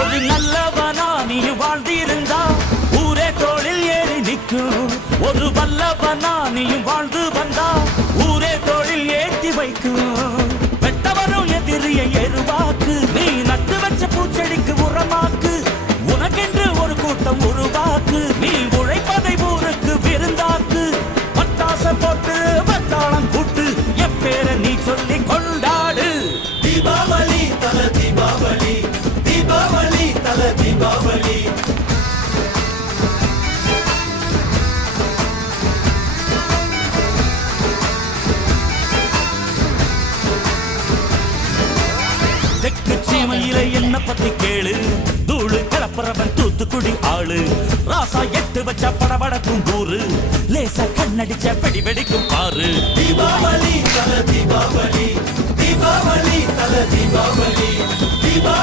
ஒரு நல்லவனா நீ வாழ்ந்திருந்தா ஊரே தோளில் ஏறி நிற்கும். ஒரு வல்லவனா நீயும் வாழ்ந்து வந்தா ஊரே தோளில் ஏற்றி வைக்கும். வெட்டவரும் எதிரியை எருவாக்கு, நீ நட்டு வச்ச பூச்செடிக்கு உரமாக்கு. உனக்கென்று ஒரு கூட்டம் உருவாக்கு, நீ உழைப்பதை ஊருக்கு விருந்தாக்கு. பட்டாச போட்டு பட்டாளம் கூட்டு, என் பேரை நீ சொல்லி கொண்டாடு. தீபாவளி தல தீபாவளி, தீபாவளி தல தீபாவளி. தெற்கு சீமையில என்ன பத்தி கேளு, தூளு கிளப்புறவன் தூத்துக்குடி ஆளு. ராசா எட்டு வச்ச படபடக்கும் கூறு, லேசா கண்ணடிச்ச வெடி வெடிக்கும் பாரு. தீபாவளி தல தீபாவளி, தீபாவளி தல தீபாவளி, தீபாவளி.